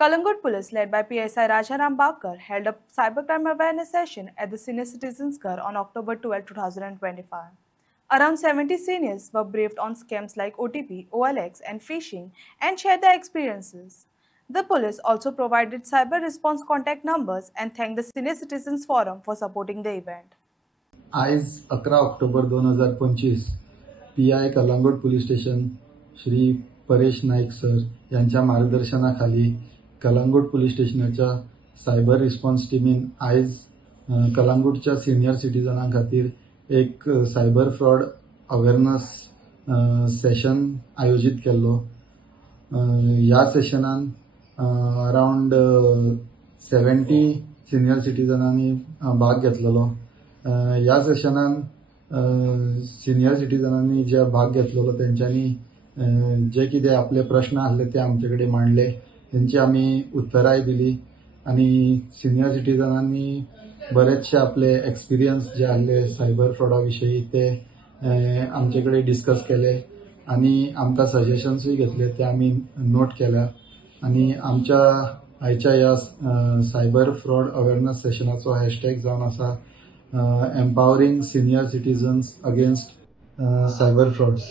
Kalangut Police, led by PSI Rajaram Bakar, held a cybercrime awareness session at the Senior Citizens Ghar on October 12, 2025. Around 70 seniors were briefed on scams like OTP, OLX, and phishing and shared their experiences. The police also provided cyber response contact numbers and thanked the Senior Citizens Forum for supporting the event. आज 11 October 2025 PI Calangute police station Shri Paresh Naik sir यांच्या मार्गदर्शनाखाली Calangute police स्टेशनच्या cyber response टीमीन आज कलांगूटच्या senior सिटीजनां खातीर एक cyber fraud awareness session आयोजित केल्लो। ह्या सेशनान अराउंड 70 सिनियर सिटीजनांनी भाग घेतलेलो। या सेशनान सिनियर सिटीजनांनी जे भाग घेतलेलो त्यांच्यानी जे कितें आपले प्रश्न आसले ते आमचेकडे मांडले, त्यांची आम्ही उत्तराय दिली आणि सिनियर सिटीजनांनी बरेचसे आपले एक्सपिरियन्स जे आसले सायबर फ्रॉडा विषयी ते आमचेकडे डिस्कस केले आणि आमकां सजेशन्सय घेतले, ते आम्ही नोट केल्या आणि आमच्या आयच्या या सायबर फ्रॉड अवेअरनेस सेशनाचो हॅशटॅग जावन आसा empowering senior citizens against cyber frauds.